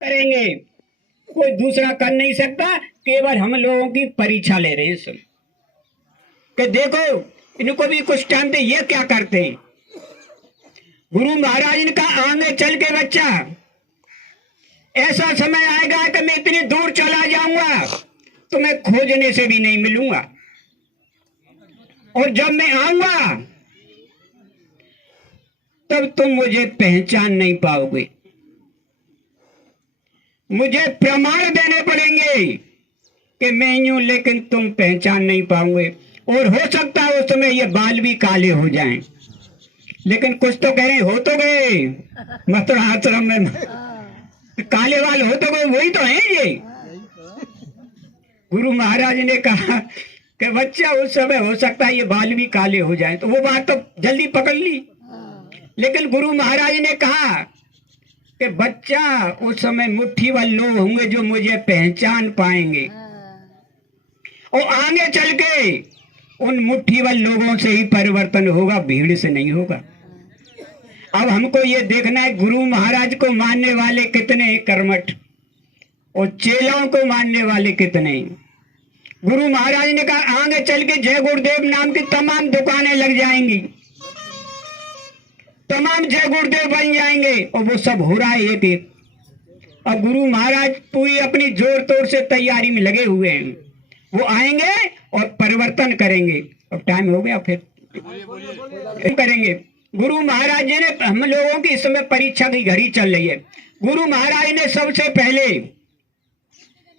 करेंगे, कोई दूसरा कर नहीं सकता, केवल हम लोगों की परीक्षा ले रहे हैं सब कि देखो इनको भी कुछ टाइम दे, ये क्या करते हैं। गुरु महाराज ने कहा आगे चल के बच्चा ऐसा समय आएगा कि मैं इतनी दूर चला जाऊंगा तुम्हें खोजने से भी नहीं मिलूंगा, और जब मैं आऊंगा तब तुम मुझे पहचान नहीं पाओगे, मुझे प्रमाण देने पड़ेंगे कि मैं ही हूं, लेकिन तुम पहचान नहीं पाओगे। और हो सकता है उस समय ये बाल भी काले हो जाएं, लेकिन कुछ तो कह रहे हो तो गए मथुरा आश्रम में काले बाल हो तो गए, वही तो हैं ये। गुरु महाराज ने कहा कि बच्चा उस समय हो सकता है ये बाल भी काले हो जाएं, तो वो बात तो जल्दी पकड़ ली। लेकिन गुरु महाराज ने कहा कि बच्चा उस समय मुट्ठी भर लोग होंगे जो मुझे पहचान पाएंगे, और आगे चल के उन मुट्ठी भर लोगों से ही परिवर्तन होगा, भीड़ से नहीं होगा। अब हमको ये देखना है गुरु महाराज को मानने वाले कितने हैं कर्मठ, और चेलों को मानने वाले कितने हैं। गुरु महाराज ने कहा आगे चल के जय गुरुदेव नाम की तमाम दुकानें लग जाएंगी, तमाम जय गुरुदेव बन जाएंगे, और वो सब हो रहा है एक एक। और गुरु महाराज पूरी अपनी जोर तोड़ से तैयारी में लगे हुए हैं, वो आएंगे और परिवर्तन करेंगे। अब टाइम हो गया, फिर करेंगे। गुरु महाराज जी ने हम लोगों की इस समय परीक्षा की घड़ी चल रही है। गुरु महाराज ने सबसे पहले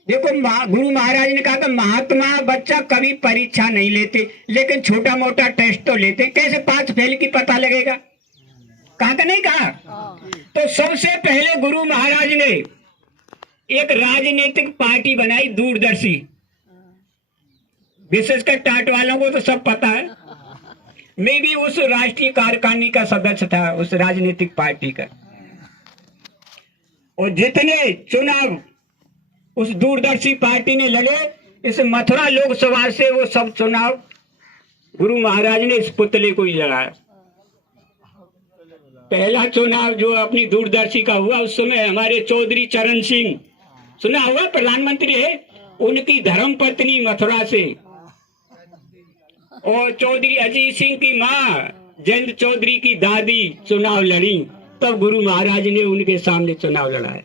देखो, गुरु महाराज ने कहा कि महात्मा बच्चा कभी परीक्षा नहीं लेते, लेकिन छोटा मोटा टेस्ट तो लेते। कैसे पास फेल की पता लगेगा, कहा का नहीं कहा। तो सबसे पहले गुरु महाराज ने एक राजनीतिक पार्टी बनाई, दूरदर्शी। विशेषकर टाट वालों को तो सब पता है, मैं भी उस राष्ट्रीय कार्यकारिणी का सदस्य था, उस राजनीतिक पार्टी का। और जितने चुनाव उस दूरदर्शी पार्टी ने लड़े, इस मथुरा लोकसभा से वो सब चुनाव गुरु महाराज ने इस पुतले को ही लड़ाया। पहला चुनाव जो अपनी दूरदर्शी का हुआ, उस समय हमारे चौधरी चरण सिंह, सुना हुआ, प्रधानमंत्री है, उनकी धर्मपत्नी मथुरा से, और चौधरी अजीत सिंह की माँ जयंत चौधरी की दादी चुनाव लड़ी। तब गुरु महाराज ने उनके सामने चुनाव लड़ाया।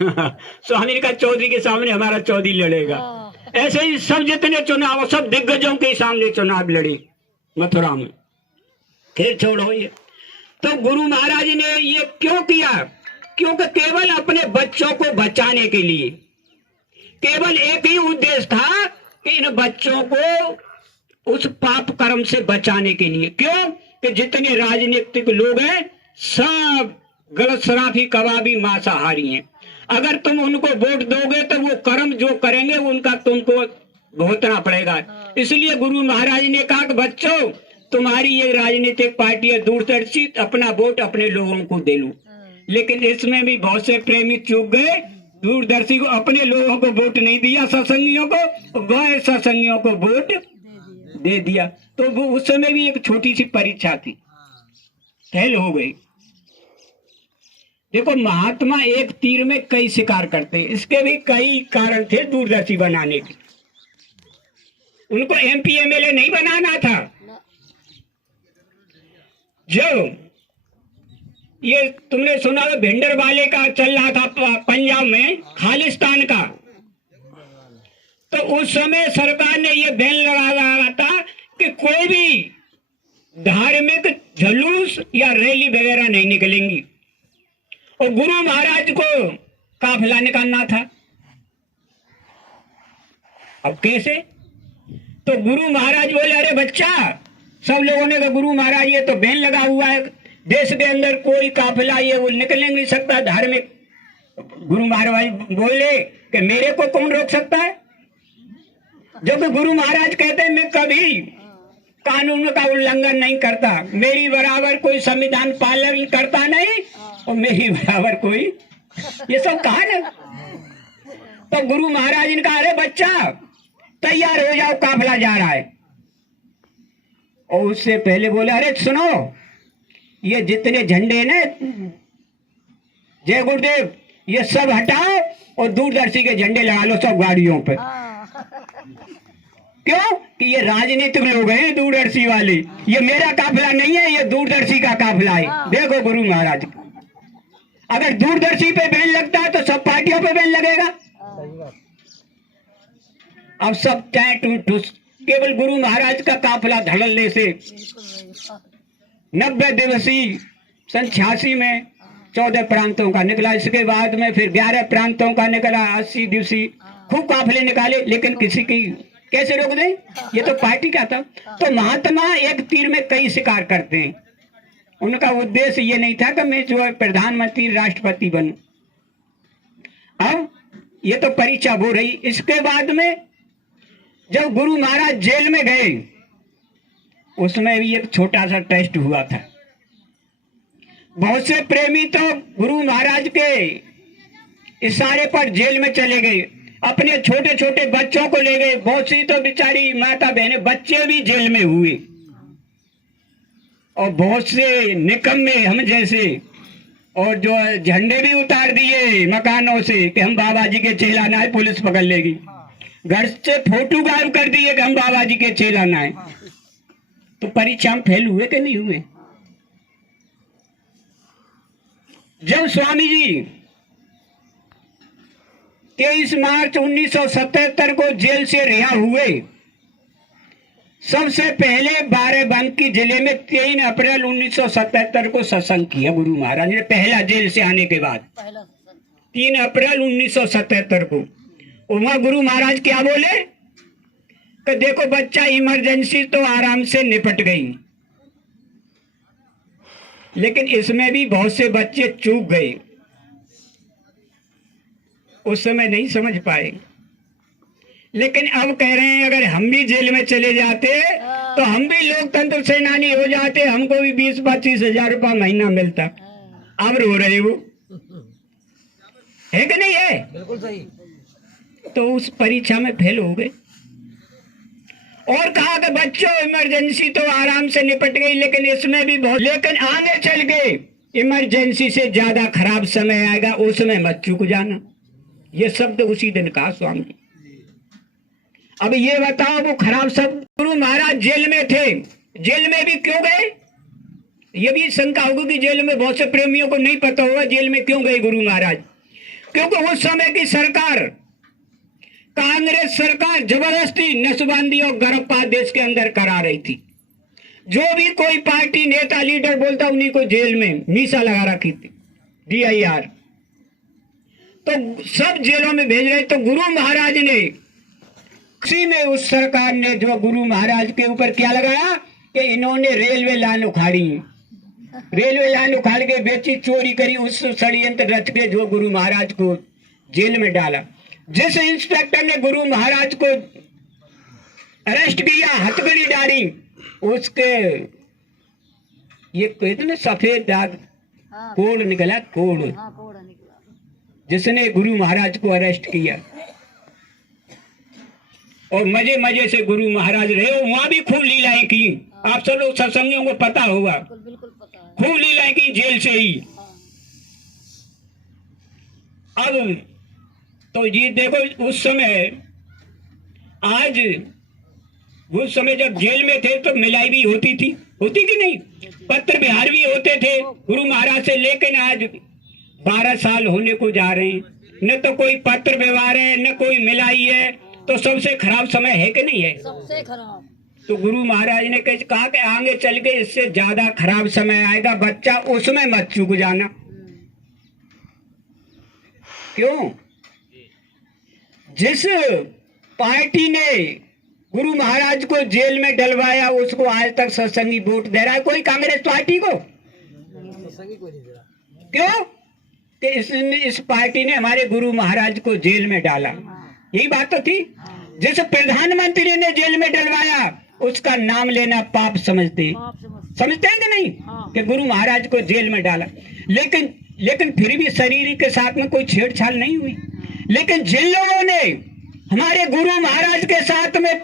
स्वामी का चौधरी के सामने हमारा चौधरी लड़ेगा। ऐसे ही सब जितने चुनाव, सब दिग्गजों के सामने चुनाव लड़े मथुरा में। फिर छोड़ो ये, तो गुरु महाराज ने ये क्यों किया, क्योंकि केवल अपने बच्चों को बचाने के लिए, केवल एक ही उद्देश्य था कि इन बच्चों को उस पाप कर्म से बचाने के लिए। क्यों कि जितने राजनीतिक लोग हैं सब गलत शराफी कबाबी मांसाहारी हैं। अगर तुम उनको वोट दोगे तो वो कर्म जो करेंगे उनका तुमको भुगतना पड़ेगा। इसलिए गुरु महाराज ने कहा कि बच्चों, तुम्हारी ये राजनीतिक पार्टी है दूरदर्शी, अपना वोट अपने लोगों को दे लो। लेकिन इसमें भी बहुत से प्रेमी चूक गए, दूरदर्शी को अपने लोगों को वोट नहीं दिया, सत्संगियों को, वह सत्संगियों को वोट दे दिया। तो वो उस समय भी एक छोटी सी परीक्षा थी, फेल हो गई। देखो, महात्मा एक तीर में कई शिकार करते, इसके भी कई कारण थे दूरदर्शी बनाने के। उनको MP MLA नहीं बनाना था। जो ये तुमने सुना था भिंडर वाले का चल रहा था पंजाब में, खालिस्तान का, तो उस समय सरकार ने ये बैन लगा था कि कोई भी धार्मिक जुलूस या रैली वगैरह नहीं निकलेंगी, और गुरु महाराज को काफिला निकालना था। अब कैसे, तो गुरु महाराज बोले अरे बच्चा, सब लोगों ने कहा गुरु महाराज ये तो बैन लगा हुआ है, देश के अंदर कोई काफिला ये वो निकल नहीं सकता धार्मिक। गुरु महाराज बोले कि मेरे को कौन रोक सकता है, जब गुरु महाराज कहते हैं मैं कभी कानून का उल्लंघन नहीं करता, मेरी बराबर कोई संविधान पालन करता नहीं, और मेरी बराबर कोई, ये सब कहा ना। तो गुरु महाराज ने कहा अरे बच्चा तैयार हो जाओ, काफिला जा रहा है। और उससे पहले बोले अरे सुनो, ये जितने झंडे ना जय गुरुदेव ये सब हटाओ और दूरदर्शी के झंडे लगा लो सब गाड़ियों पे। क्यों कि ये राजनीतिक लोग हैं दूरदर्शी वाले, ये मेरा काफिला नहीं है, ये दूरदर्शी का काफिला है। देखो गुरु महाराज, अगर दूरदर्शी पे बैन लगता है तो सब पार्टियों पे बैन लगेगा। अब सब चाहे ठूस, केवल गुरु महाराज का काफिला धड़ल्ले से 90 दिवसीय सन 86 में 14 प्रांतों का निकला, इसके बाद में फिर 11 प्रांतों का निकला, 80 दिवसीय खूब काफिले निकाले, लेकिन किसी की कैसे रोक दें, ये तो पार्टी का था। तो महात्मा एक तीर में कई शिकार करते हैं, उनका उद्देश्य ये नहीं था कि मैं जो है प्रधानमंत्री राष्ट्रपति बनूं। अब ये तो परीक्षा हो रही। इसके बाद में जब गुरु महाराज जेल में गए, उसमें भी एक छोटा सा टेस्ट हुआ था। बहुत से प्रेमी तो गुरु महाराज के इशारे पर जेल में चले गए, अपने छोटे छोटे बच्चों को ले गए। बहुत सी तो बेचारी माता बहनें बच्चे भी जेल में हुए, और बहुत से निकम्मे हम जैसे और जो झंडे भी उतार दिए मकानों से कि हम बाबा जी के चेला ना है, पुलिस पकड़ लेगी। घर से फोटो गायब कर दिए कि हम बाबा जी के चेला ना है। तो परीक्षा में फेल हुए कि नहीं हुए? जब स्वामी जी 23 मार्च 1977 को जेल से रिहा हुए, सबसे पहले बाराबंकी जिले में 3 अप्रैल 1977 को सत्संग किया गुरु महाराज ने, पहला जेल से आने के बाद 3 अप्रैल 1977 को। वहां गुरु महाराज क्या बोले कि देखो बच्चा, इमरजेंसी तो आराम से निपट गई, लेकिन इसमें भी बहुत से बच्चे चूक गए, उस समय नहीं समझ पाए। लेकिन अब कह रहे हैं अगर हम भी जेल में चले जाते तो हम भी लोकतंत्र सेनानी हो जाते, हमको भी 20-25 हजार रुपया महीना मिलता। अब रो रहे वो है कि नहीं है? बिल्कुल सही। तो उस परीक्षा में फेल हो गए और कहा कि बच्चों इमरजेंसी तो आराम से निपट गई, लेकिन इसमें भी बहुत, लेकिन आगे चल के इमरजेंसी से ज्यादा खराब समय आएगा, उसमें मत चूक जाना। ये शब्द उसी दिन कहा स्वामी। अब ये बताओ वो खराब शब्द, गुरु महाराज जेल में थे, जेल में भी क्यों गए? ये भी शंका होगी कि जेल में बहुत से प्रेमियों को नहीं पता होगा जेल में क्यों गए गुरु महाराज। क्योंकि उस समय की सरकार, कांग्रेस सरकार, जबरदस्ती नसबंदी और गर्भपात देश के अंदर करा रही थी। जो भी कोई पार्टी नेता लीडर बोलता उन्हीं को जेल में मीसा लगा रखी थी, DIR। तो सब जेलों में भेज रहे। तो गुरु महाराज ने उसी में उस सरकार ने जो गुरु महाराज के ऊपर क्या लगाया कि इन्होंने रेलवे लाइन उखाड़ी, रेलवे लाइन उखाड़ के बेची, चोरी करी, उस षड्यंत्र रच के जो गुरु महाराज को जेल में डाला। जिस इंस्पेक्टर ने गुरु महाराज को अरेस्ट किया, हथकड़ी डाली, उसके ये कहते ना सफेद दाग, कोड निकला, कोड, जिसने गुरु महाराज को अरेस्ट किया। और मजे मजे से गुरु महाराज रहे, वहां भी खूब लीलाएं की। आप सब लोग सत्संगियों को पता होगा, खूब लीलाएं की जेल से ही। अब तो ये देखो उस समय, आज उस समय जब जेल में थे तो मिलाई भी होती थी, होती कि नहीं? पत्र विहार भी होते थे गुरु महाराज से। लेकिन आज 12 साल होने को जा रहे हैं, न तो कोई पत्र व्यवहार है न कोई मिलाई है। तो सबसे खराब समय है कि नहीं है? सबसे खराब। तो गुरु महाराज ने कहा कि आगे चल के इससे ज्यादा खराब समय आएगा, बच्चा उसमें मत चूक जाना। क्यों? जिस पार्टी ने गुरु महाराज को जेल में डलवाया उसको आज तक सत्संगी वोट दे रहा है कोई कांग्रेस पार्टी को? क्यों? कि इस पार्टी ने हमारे गुरु महाराज को जेल में डाला। यही बात तो थी। जिस प्रधानमंत्री ने जेल में डलवाया उसका नाम लेना पाप समझते हैं कि नहीं? कि गुरु महाराज को जेल में डाला, लेकिन फिर भी शरीर के साथ में कोई छेड़छाड़ नहीं हुई। लेकिन जिन लोगों ने हमारे गुरु महाराज के साथ में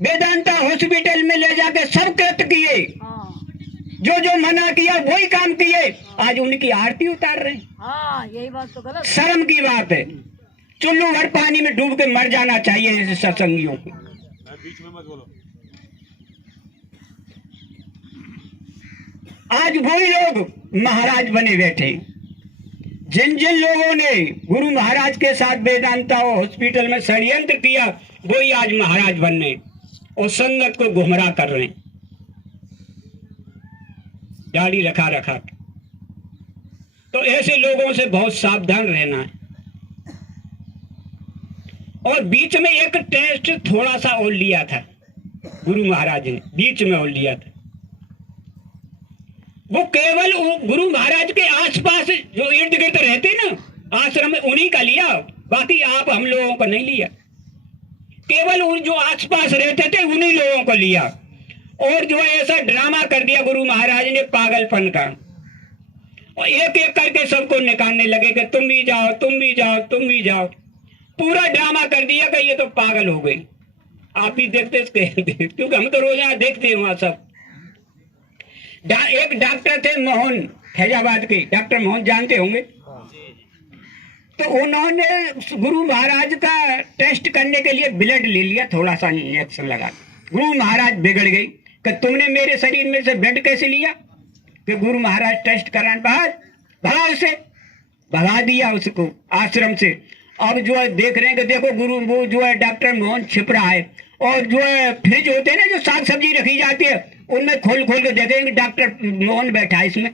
वेदांता हॉस्पिटल में ले जाके सब कृत्य किए, जो जो मना किया वही काम किए, आज उनकी आरती उतार रहे हैं। हाँ, यही बात तो गलत। शर्म की बात है। चुल्लू भर पानी में डूब के मर जाना चाहिए ऐसे सत्संगियों को। बीच में मत बोलो। आज वही लोग महाराज बने बैठे, जिन जिन लोगों ने गुरु महाराज के साथ वेदांता हॉस्पिटल में षड्यंत्र किया, वही आज महाराज बनने और संगत को गुमराह कर रहे हैं, दाढ़ी रखा रखा। तो ऐसे लोगों से बहुत सावधान रहना है। और बीच में एक टेस्ट थोड़ा सा और लिया था गुरु महाराज ने, बीच में और लिया था। वो केवल गुरु महाराज के आसपास जो इर्द गिर्द रहते ना आश्रम में, उन्हीं का लिया, बाकी आप हम लोगों को नहीं लिया। केवल उन जो आसपास रहते थे उन्हीं लोगों को लिया। और जो ऐसा ड्रामा कर दिया गुरु महाराज ने पागलपन का, और एक एक करके सबको निकालने लगे कि तुम भी जाओ, तुम भी जाओ, तुम भी जाओ। पूरा ड्रामा कर दिया कि ये तो पागल हो गए। आप भी देखते क्योंकि हम तो रोजाना देखते हैं वहां सब। एक डॉक्टर थे मोहन, फैजाबाद के डॉक्टर मोहन, जानते होंगे। तो उन्होंने गुरु महाराज का टेस्ट करने के लिए ब्लड ले लिया, थोड़ा सा इंजेक्शन लगा। गुरु महाराज बिगड़ गई कि तुमने मेरे शरीर में से ब्लड कैसे लिया? कि गुरु महाराज टेस्ट कराने भगा उसे, भगा दिया उसको आश्रम से। अब जो है देख रहे हैं कि देखो गुरु वो जो है डॉक्टर मोहन छिप रहा है, और जो है फ्रिज होते हैं ना जो साग सब्जी रखी जाती है, उनमें खोल खोल के देते हैं कि डॉक्टर मोहन बैठा है इसमें।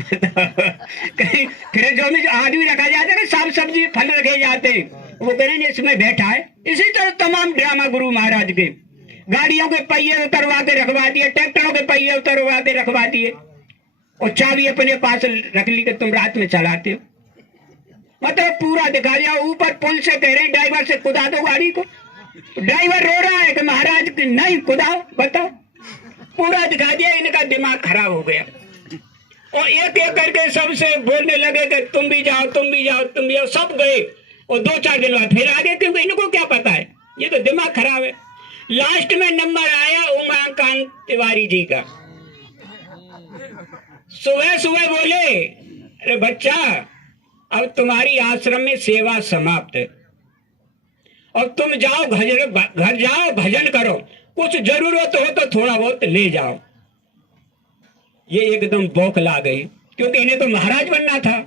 कहीं फ्रिजों में जो आदमी रखा जाता है ना, साग सब्जी फल रखे जाते हैं, वो कह रहे हैं इसमें बैठा है। इसी तरह तमाम ड्रामा गुरु महाराज के, गाड़ियों के पहिए उतरवा के रखवा दिए, ट्रैक्टरों के पहिए उतरवा के रखवा दिए, और चाबी अपने पास रख ली कि तुम रात में चलाते हो। मतलब पूरा दिखा दिया। ऊपर पुल से कह रहे हैं ड्राइवर से कुदा दो गाड़ी को, ड्राइवर रो रहा है कि महाराज नहीं कुदाओ, बताओ। पूरा दिखा दिया। इनका दिमाग खराब हो गया, और एक एक करके सबसे बोलने लगे कि तुम भी जाओ, तुम भी जाओ, तुम भी जाओ। सब गए, और 2-4 दिन बाद फिर आ गए, क्योंकि इनको क्या पता है, ये तो दिमाग खराब है। लास्ट में नंबर आया उमाकांत तिवारी जी का। सुबह सुबह बोले, अरे बच्चा, अब तुम्हारी आश्रम में सेवा समाप्त है, और तुम जाओ घर जाओ, भजन करो, कुछ जरूरत हो तो थोड़ा बहुत ले जाओ। ये एकदम बौखला गए, क्योंकि इन्हें तो महाराज बनना था।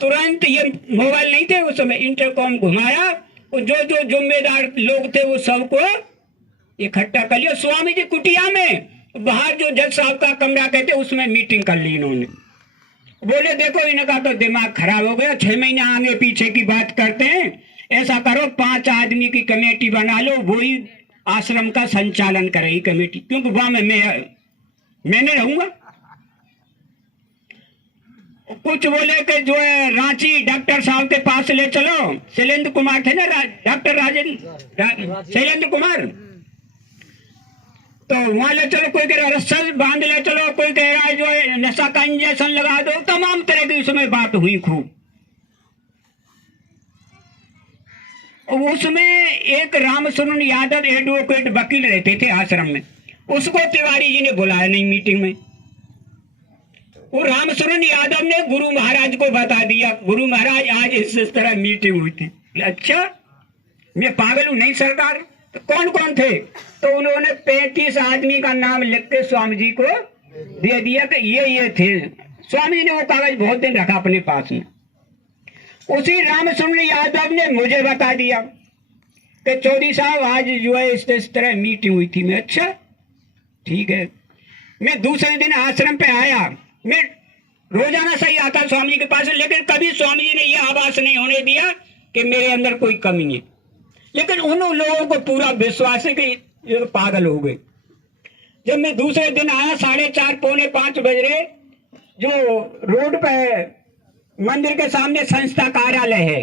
तुरंत, ये मोबाइल नहीं थे उस समय, इंटरकॉम घुमाया, और जो जो जिम्मेदार लोग थे वो सबको इकट्ठा कर लिया। स्वामी जी कुटिया में बाहर जो जज साहब का कमरा कहते उसमें मीटिंग कर ली इन्होंने। बोले देखो इनका तो दिमाग खराब हो गया, 6 महीने आगे पीछे की बात करते हैं। ऐसा करो 5 आदमी की कमेटी बना लो, वही आश्रम का संचालन करेगी कमेटी, क्योंकि वहां में मैंने रहूंगा। कुछ बोले कि जो है रांची डॉक्टर साहब के पास ले चलो, शैलेंद्र कुमार थे ना, डॉक्टर राजेंद्र शैलेंद्र कुमार, तो वहां ले चलो। कोई कह रहा रस्सा बांध ले चलो, कोई कह रहा है जो है नशा का इंजेक्शन लगा दो। तमाम तरह की उसमें बात हुई खूब। उसमें एक रामसुरन यादव एडवोकेट वकील रहते थे आश्रम में, उसको तिवारी जी ने बुलाया नहीं मीटिंग में। वो रामसुरन यादव ने गुरु महाराज को बता दिया, गुरु महाराज आज इस तरह मीटिंग हुई थी। अच्छा, मैं पागल हूं नहीं सरकार? तो कौन कौन थे? तो उन्होंने 35 आदमी का नाम लिख के स्वामी जी को दे दिया कि ये थे। स्वामी जी ने वो कागज बहुत दिन रखा अपने पास में। उसी रामसुरन यादव ने मुझे बता दिया कि चौधरी साहब आज जो है इस तरह मीटिंग हुई थी। मैं अच्छा ठीक है। मैं दूसरे दिन आश्रम पे आया। मैं रोजाना सही आता स्वामी जी के पास, लेकिन कभी स्वामी जी ने यह आभास नहीं होने दिया कि मेरे अंदर कोई कमी है। लेकिन उन लोगों को पूरा विश्वास है कि ये तो पागल हो गए। जब मैं दूसरे दिन आया 4:30 पौने 5 बज रहे, जो रोड पे मंदिर के सामने संस्था कार्यालय है,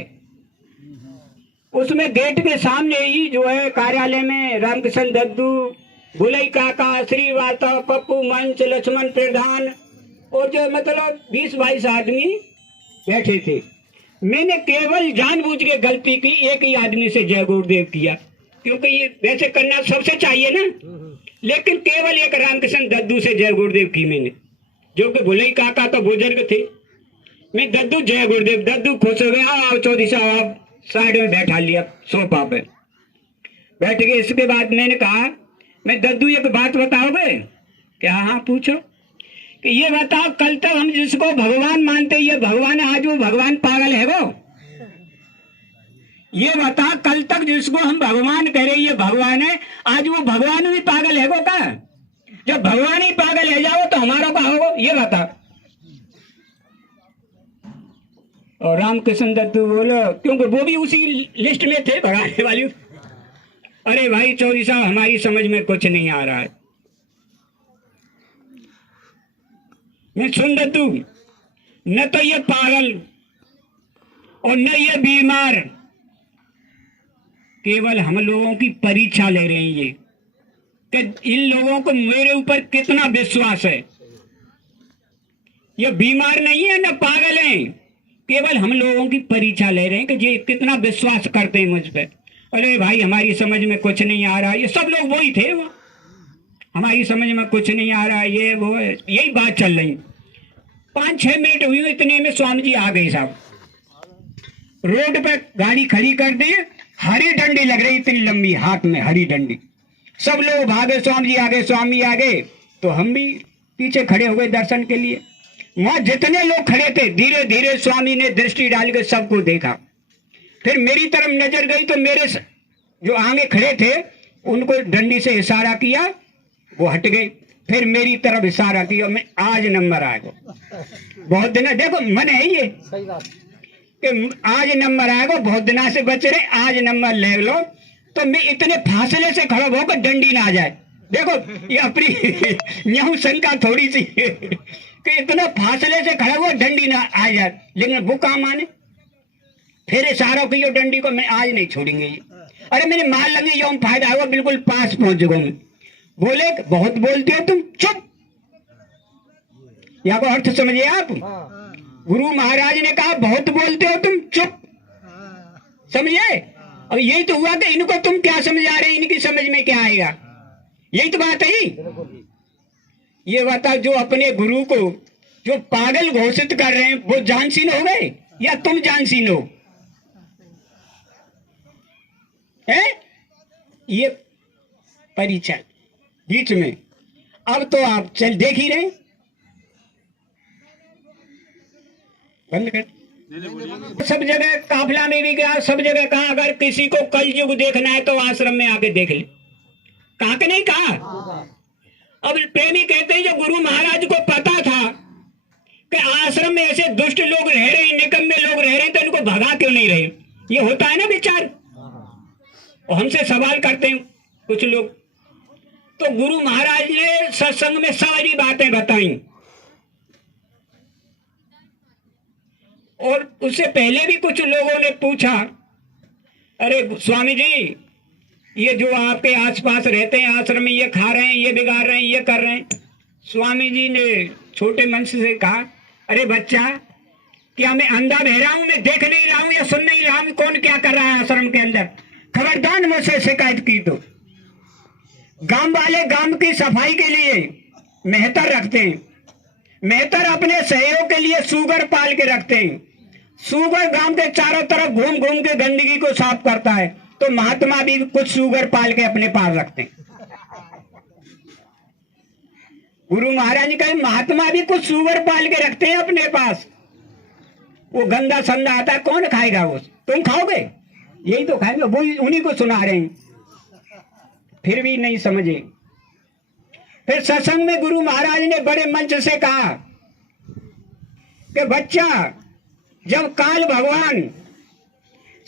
उसमें गेट के सामने ही जो है कार्यालय में रामकिशन दद्दू, गुलई काका, श्रीवास्तव, पप्पू मंच, लक्ष्मण प्रधान और जो मतलब 20-22 आदमी बैठे थे। मैंने केवल जानबूझ के गलती की, एक ही आदमी से जय गुरुदेव किया, क्योंकि ये वैसे करना सबसे चाहिए ना। लेकिन केवल एक रामकृष्ण दद्दू से जय गुरुदेव की मैंने, जो कि भुलई काका तो बुजुर्ग थे। मैं दद्दू जय गुरुदेव, दद्दू खुश हो गया। आओ चौधरी साहब, आप साइड में बैठा लिया सोफा पे बैठ गए। इसके बाद मैंने कहा, मैं दद्दू एक बात बताओगे? क्या? हाँ पूछो। कि ये बताओ, कल तक हम जिसको भगवान मानते ये भगवान है, आज वो भगवान पागल है वो? ये बता, कल तक जिसको हम भगवान कह रहे ये भगवान है, आज वो भगवान भी पागल है वो का? जब भगवान ही पागल है जाओ तो हमारा का होगा? ये बता। और रामकृष्ण दत्तू बोलो, क्योंकि वो भी उसी लिस्ट में थे भगाने वाली। अरे भाई चौधरी साहब, हमारी समझ में कुछ नहीं आ रहा है। मैं सुन दत्तू, न तो ये पागल और न ये बीमार, केवल हम लोगों की परीक्षा ले रहे हैं ये, कि इन लोगों को मेरे ऊपर कितना विश्वास है। ये बीमार नहीं है न पागल है, केवल हम लोगों की परीक्षा ले रहे हैं कि ये कितना विश्वास करते हैं मुझ पे। अरे भाई हमारी समझ में कुछ नहीं आ रहा। ये सब लोग वही थे, वो हमारी समझ में कुछ नहीं आ रहा, ये वो है, यही बात चल रही। 5-6 मिनट हुई, इतने में स्वामी जी आ गए साहब। रोड पे गाड़ी खड़ी कर दी, हरी डंडी लग रही इतनी लंबी, हाथ में हरी डंडी। सब लोग भागे, स्वामी जी आ गए, स्वामी आ गए। तो हम भी पीछे खड़े हो गए दर्शन के लिए। वहां जितने लोग खड़े थे, धीरे धीरे स्वामी ने दृष्टि डाल के सबको देखा। फिर मेरी तरफ नजर गई तो मेरे जो आगे खड़े थे उनको डंडी से इशारा किया, वो हट गए। फिर मेरी तरफ इशारा किया, मैं आज नंबर आएगा। बहुत दिन देखो मन है ये कि आज नंबर आएगा, बहुत दिनों से बच रहे, आज नंबर ले लो। तो मैं इतने फासले से खड़ा होकर डंडी ना आ जाए। देखो ये अपनी यूं शंका थोड़ी सी कि इतना फासले से खड़ा हुआ डंडी ना आ जाए, लेकिन वो काम आने। फिर इशारा किया डंडी को, मैं आज नहीं छोड़ेंगे ये। अरे मैंने मार लगे यौन फायदा हुआ, बिल्कुल पास पहुंच गए। बोले बहुत बोलते हो तुम, चुप। यहाँ को अर्थ समझिए आप। गुरु महाराज ने कहा बहुत बोलते हो तुम, चुप। समझिए? अब यही तो हुआ कि इनको तुम क्या समझा रहे, इनकी समझ में क्या आएगा? यही तो बात है। ये बता, जो अपने गुरु को जो पागल घोषित कर रहे हैं वो जानशीन हो गए या तुम जानशीन हो? है ये परीक्षा बीच में। अब तो आप चल देख ही रहे। बंद कर। सब जगह काफिला में भी गया, सब जगह कहा अगर किसी को कल युग देखना है तो आश्रम में आके देख ले। कहा कि नहीं कहा? अब प्रेमी कहते हैं जो गुरु महाराज को पता था कि आश्रम में ऐसे दुष्ट लोग रह रहे हैं, निकम्मे लोग रह रहे हैं, तो इनको भगा क्यों नहीं रहे? ये होता है ना विचार। और हमसे सवाल करते हैं कुछ लोग। तो गुरु महाराज ने सत्संग में सारी बातें बताई, और उससे पहले भी कुछ लोगों ने पूछा, अरे स्वामी जी ये जो आपके आसपास रहते हैं आश्रम में, ये खा रहे हैं, ये बिगाड़ रहे हैं, ये कर रहे हैं। स्वामी जी ने छोटे मन से कहा, अरे बच्चा क्या मैं अंधा बहरा हूं? मैं देख नहीं रहा हूं या सुन नहीं रहा हूं कौन क्या कर रहा है आश्रम के अंदर? खबरदार मुझसे शिकायत की तो। गांव वाले गांव की सफाई के लिए मेहतर रखते हैं, मेहतर अपने सहयोग के लिए सुगर पाल के रखते हैं। सुगर गांव के चारों तरफ घूम घूम के गंदगी को साफ करता है, तो महात्मा भी कुछ सुगर पाल के अपने पास रखते हैं। गुरु महाराज कहे महात्मा भी कुछ सुगर पाल के रखते हैं अपने पास। वो गंदा संदा आता है, कौन खाएगा? वो तुम खाओगे? यही तो खाएंगे। वो उन्हीं को सुना रहे हैं, फिर भी नहीं समझे। फिर सत्संग में गुरु महाराज ने बड़े मंच से कहा कि बच्चा, जब काल भगवान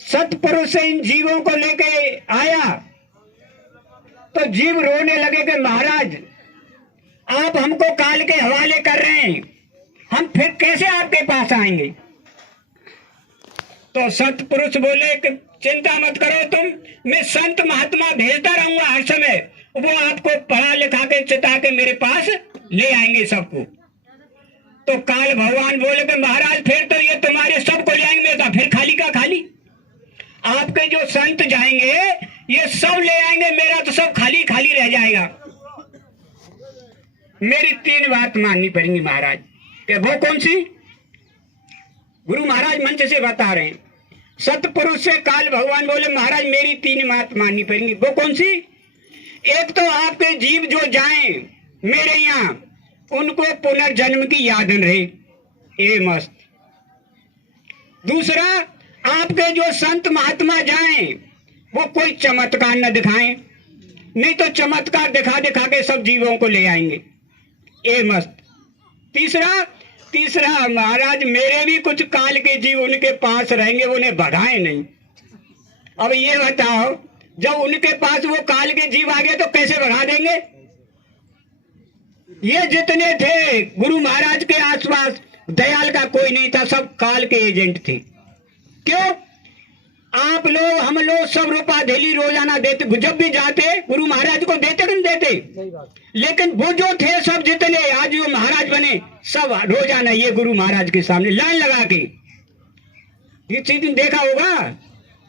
सतपुरुष से इन जीवों को लेके आया तो जीव रोने लगे कि महाराज आप हमको काल के हवाले कर रहे हैं, हम फिर कैसे आपके पास आएंगे? तो सतपुरुष बोले कि चिंता मत करो तुम, मैं संत महात्मा भेजता रहूंगा हर समय, वो आपको पढ़ा लिखा के चिता के मेरे पास ले आएंगे सबको। तो काल भगवान बोले कि महाराज फिर तो ये तुम्हारे सबको ले आएंगे, तो फिर खाली का खाली। आपके जो संत जाएंगे ये सब ले आएंगे, मेरा तो सब खाली खाली रह जाएगा। मेरी 3 बात माननी पड़ेंगी महाराज। कि वो कौन सी? गुरु महाराज मंच से बता रहे हैं। सतपुरुष से काल भगवान बोले महाराज मेरी 3 बात माननी पड़ेंगी। वो कौन सी? एक तो आपके जीव जो जाएं मेरे यहाँ उनको पुनर्जन्म की याद न रहे, ये मस्त। दूसरा, आपके जो संत महात्मा जाएं वो कोई चमत्कार न दिखाएं, नहीं तो चमत्कार दिखा दिखा के सब जीवों को ले आएंगे, ये मस्त। तीसरा महाराज मेरे भी कुछ काल के जीव उनके पास रहेंगे, उन्हें भगाए नहीं। अब ये बताओ, जब उनके पास वो काल के जीव आ गए तो कैसे भगा देंगे? ये जितने थे गुरु महाराज के आसपास दयाल का कोई नहीं था, सब काल के एजेंट थे। क्यों? आप लोग हम लोग सब रुपया धेली रोजाना देते, जब भी जाते गुरु महाराज को देते कि नहीं देते? लेकिन वो जो थे सब जितने आज जो महाराज बने सब रोजाना ये गुरु महाराज के सामने लाइन लगा के, ये चीज देखा होगा,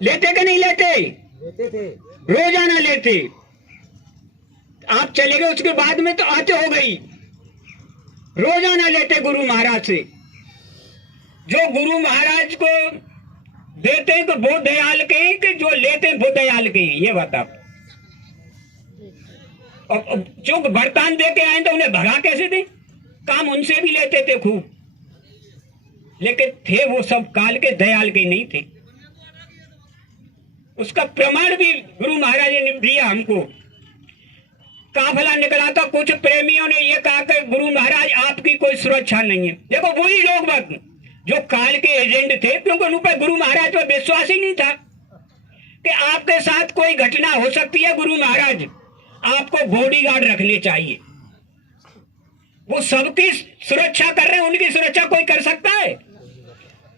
लेते कि नहीं लेते? लेते थे, रोजाना लेते। आप चले गए उसके बाद में तो आते हो गई, रोजाना लेते गुरु महाराज से। जो गुरु महाराज को देते हैं तो वो दयाल के हैं कि जो लेते हैं वो दयाल के हैं, ये बताओ। और जो बर्तन दे के आए तो उन्हें भगा कैसे दें? काम उनसे भी लेते थे खूब, लेकिन थे वो सब काल के, दयाल के नहीं थे। उसका प्रमाण भी गुरु महाराज ने दिया हमको। काफिला निकला था, कुछ प्रेमियों ने ये कहा कि गुरु महाराज आपकी कोई सुरक्षा नहीं है। देखो वही लोग बात जो काल के एजेंट थे, क्योंकि उन पर गुरु महाराज पर विश्वास ही नहीं था कि आपके साथ कोई घटना हो सकती है। गुरु महाराज आपको बॉडीगार्ड रखने चाहिए, वो सबकी सुरक्षा कर रहे हैं, उनकी सुरक्षा कोई कर सकता है?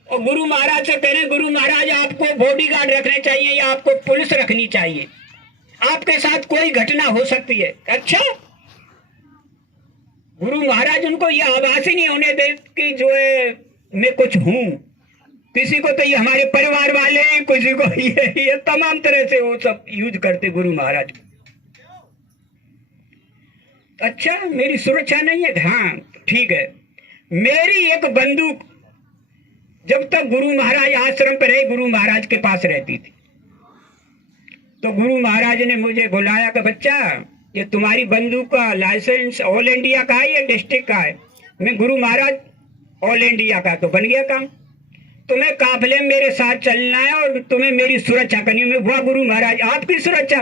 और गुरु महाराज से कह रहे हैं गुरु महाराज आपको बॉडीगार्ड रखने चाहिए या आपको पुलिस रखनी चाहिए, आपके साथ कोई घटना हो सकती है। अच्छा, गुरु महाराज उनको यह आभास ही नहीं होने दे कि जो है मैं कुछ हूं। किसी को तो ये हमारे परिवार वाले, किसी को ये तमाम तरह से वो सब यूज करते गुरु महाराज। अच्छा, मेरी सुरक्षा नहीं है? हाँ ठीक है। मेरी एक बंदूक जब तक गुरु महाराज आश्रम पर रहे गुरु महाराज के पास रहती थी, तो गुरु महाराज ने मुझे बुलाया कि बच्चा ये तुम्हारी बंदूक का लाइसेंस ऑल इंडिया का है या डिस्ट्रिक्ट का है? मैं गुरु महाराज ऑल इंडिया का। तो बन गया काम। तुम्हें काफिले में मेरे साथ चलना है और तुम्हें मेरी सुरक्षा करनी है। वाह गुरु महाराज, आपकी सुरक्षा?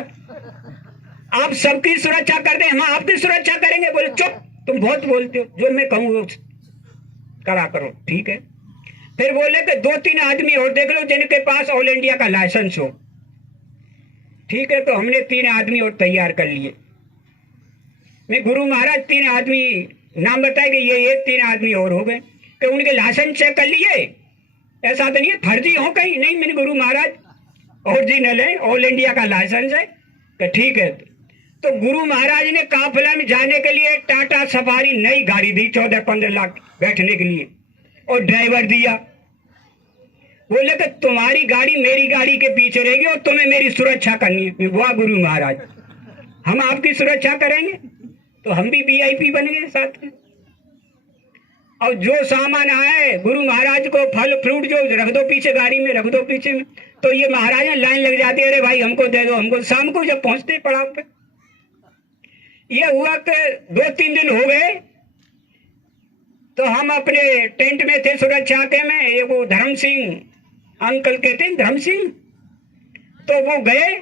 आप सबकी सुरक्षा कर दे, हम आपकी सुरक्षा करेंगे? बोले चुप, तुम बहुत बोलते हो, जो मैं कहूँ वो करा करो। ठीक है। फिर बोले कि 2-3 आदमी और देख लो जिनके पास ऑल इंडिया का लाइसेंस हो। ठीक है, तो हमने 3 आदमी और तैयार कर लिए। मैं गुरु महाराज 3 आदमी नाम बताए कि ये 3 आदमी और हो गए कि उनके लाइसेंस चेक कर लिए। ऐसा तो नहीं है फर्जी हो कहीं? नहीं, मैंने गुरु महाराज ओरिजिनल है, ऑल इंडिया का लाइसेंस है। कि ठीक है। तो गुरु महाराज ने काफिला में जाने के लिए टाटा सफारी नई गाड़ी दी, 14-15 लाख बैठने के लिए, और ड्राइवर दिया। बोले कि तुम्हारी गाड़ी मेरी गाड़ी के पीछे रहेगी और तुम्हें मेरी सुरक्षा करनी है। वाह गुरु महाराज, हम आपकी सुरक्षा करेंगे। तो हम भी VIP बन गए साथ में। और जो सामान आए गुरु महाराज को, फल फ्रूट जो रख दो पीछे गाड़ी में, रख दो पीछे में। तो ये महाराज लाइन लग जाती है, अरे भाई हमको दे दो, हमको। शाम को जब पहुंचते पड़ाव पे, ये हुआ कि 2-3 दिन हो गए तो हम अपने टेंट में थे सुरक्षा के में। ये वो धर्म सिंह अंकल कहते हैं, धर्म सिंह, तो वो गए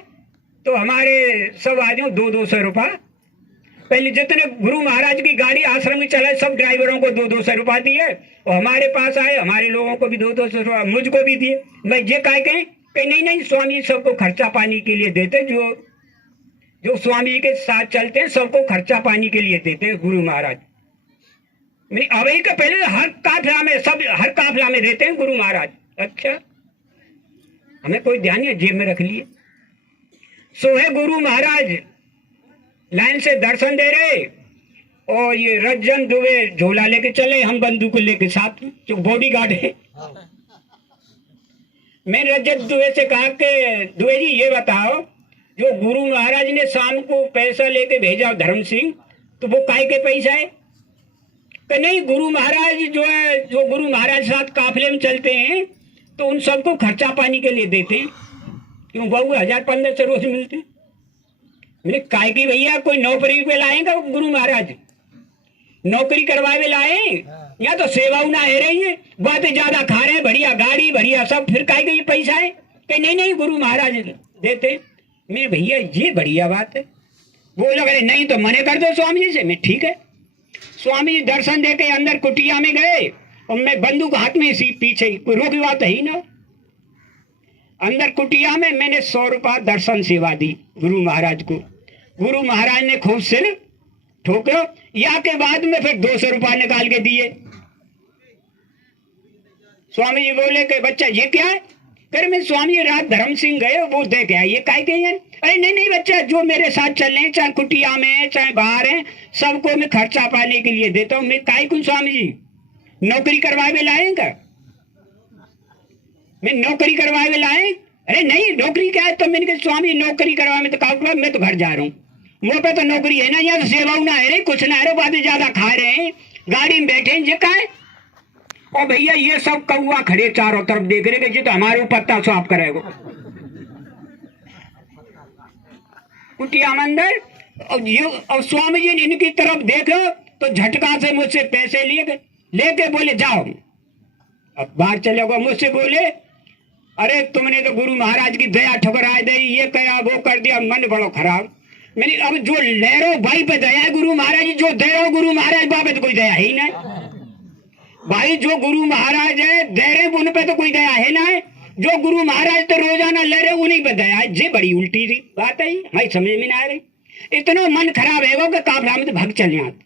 तो हमारे सब आदमियों 200 रुपया, पहले जितने गुरु महाराज की गाड़ी आश्रम में चलाए सब ड्राइवरों को 200 रुपया दिए, और हमारे पास आए हमारे लोगों को भी 200 रुपया, मुझको भी दिए। मैं ये कहे कि नहीं स्वामी सबको खर्चा पानी के लिए देते, जो स्वामी के साथ चलते हैं सबको खर्चा पानी के लिए देते हैं गुरु महाराज। अवही का पहले हर काफिला में देते हैं गुरु महाराज। अच्छा, हमें कोई ध्यान नहीं, जेब में रख लिए। सो है गुरु महाराज लाइन से दर्शन दे रहे, और ये रज्जन दुबे झोला लेके चले, हम बंदूक लेके साथ में, जो बॉडीगार्ड है। मैंने रज्जन दुबे से कहा कि दुबे जी ये बताओ, जो गुरु महाराज ने शाम को पैसा लेके भेजा धर्म सिंह, तो वो काय के पैसा है? कि नहीं गुरु महाराज जो है, जो गुरु महाराज साथ काफिले में चलते हैं तो उन सबको खर्चा पानी के लिए देते हैं। क्यों बहू 1000-1500 रोज मिलते हैं। मैंने काय की भैया कोई नौकरी पे लाएगा गुरु महाराज, नौकरी करवाए लाए या तो सेवा ना है रही है, बातें ज्यादा खा रहे हैं, बढ़िया गाड़ी बढ़िया सब, फिर काय के ये पैसा है कि नहीं गुरु महाराज देते। मेरे भैया ये बढ़िया बात है। वो लोग अरे नहीं तो मने कर दो स्वामी जी से। मैं ठीक है। स्वामी जी दर्शन दे के अंदर कुटिया में गए और मैं बंदूक हाथ में सी पीछे, कोई रोक बात है ही ना। अंदर कुटिया में मैंने 100 रुपया दर्शन सेवा दी गुरु महाराज को। गुरु महाराज ने खूब सिर ठोको, या के बाद में फिर 200 रुपया निकाल के दिए। स्वामी जी बोले कि बच्चा ये क्या है? फिर मैं स्वामी जी रात धर्म सिंह गए, वो दे के आइए। काय के हैं? अरे नहीं बच्चा, जो मेरे साथ चल रहे हैं, चाहे कुटिया में चाहे बाहर हैं, सबको मैं खर्चा पाने के लिए देता हूँ। मैं काय कुछ स्वामी जी नौकरी करवाए में लाएगा? मैं नौकरी करवाए में लाए? अरे नहीं नौकरी क्या है? तो मैंने कहा स्वामी नौकरी करवाए में तो कहा मैं तो घर जा रहा हूँ, मुँह पे तो नौकरी है ना, यहाँ तो सेवा ना है रे, कुछ ना है रे, बातें ज्यादा खा रहे हैं, गाड़ी में बैठे हैं, ये का है? और भैया ये सब कौआ खड़े चारों तरफ देख रहे कि तो हमारे ऊपर पत्ता साफ करेगा कुटिया मंदिर। और स्वामी जी ने इनकी तरफ देखो तो झटका से मुझसे पैसे लेके बोले जाओ। अब बाहर चले गए, मुझसे बोले अरे तुमने तो गुरु महाराज की दया ठुकरा दी, ये कया वो कर दिया, मन बड़ो खराब। मैंने अब जो लहरो भाई पे दया है गुरु महाराज, जो दे रहे हो गुरु महाराज बाबे तो कोई दया ही नहीं भाई। जो गुरु महाराज है दे रहे उन पे तो कोई दया है ना। जो गुरु महाराज तो रोजाना ले रहे उन्हीं पे दया है। ये बड़ी उल्टी थी बात है, हमारी समझ में ना आ रही। इतना मन खराब है वो कि काफला में तो भाग चल जाते।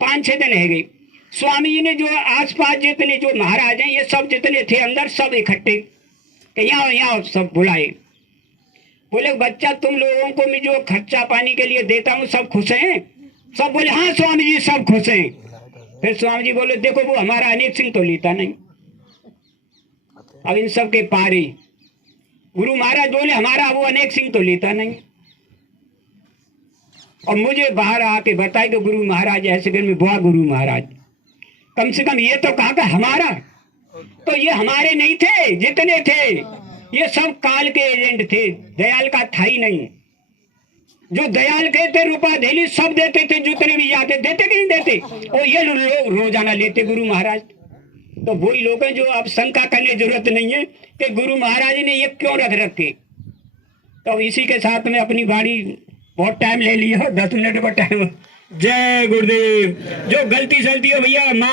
5-6 दिन है गई। स्वामी जी ने जो आसपास जितने जो महाराज हैं ये सब जितने थे अंदर सब इकट्ठे यहाँ सब बुलाए। बोले बच्चा तुम लोगों को मैं जो खर्चा पानी के लिए देता हूँ सब खुश हैं? सब बोले हाँ स्वामी जी सब खुश हैं। फिर स्वामी जी बोले देखो वो हमारा अनेक सिंह तो लेता नहीं, अब इन सब के पारी। गुरु महाराज बोले हमारा वो अनेक सिंह तो लेता नहीं। और मुझे बाहर आके बताए कि गुरु महाराज ऐसे घर में बुआ गुरु महाराज, कम से कम ये तो कहा कि हमारा, तो ये हमारे नहीं थे जितने थे, ये सब काल के एजेंट थे, दयाल का था ही नहीं। जो दयाल के थे रुपा धेली सब देते थे, जितने भी जाते देते कि नहीं देते, और ये लोग रोजाना लेते गुरु महाराज। तो वही लोग हैं जो अब शंका करने जरूरत नहीं है कि गुरु महाराज ने ये क्यों रख रखे। तो इसी के साथ में अपनी वाणी बहुत टाइम ले लिया, 10 मिनट का टाइम। जय गुरुदेव। जो गलती सलती हो भैया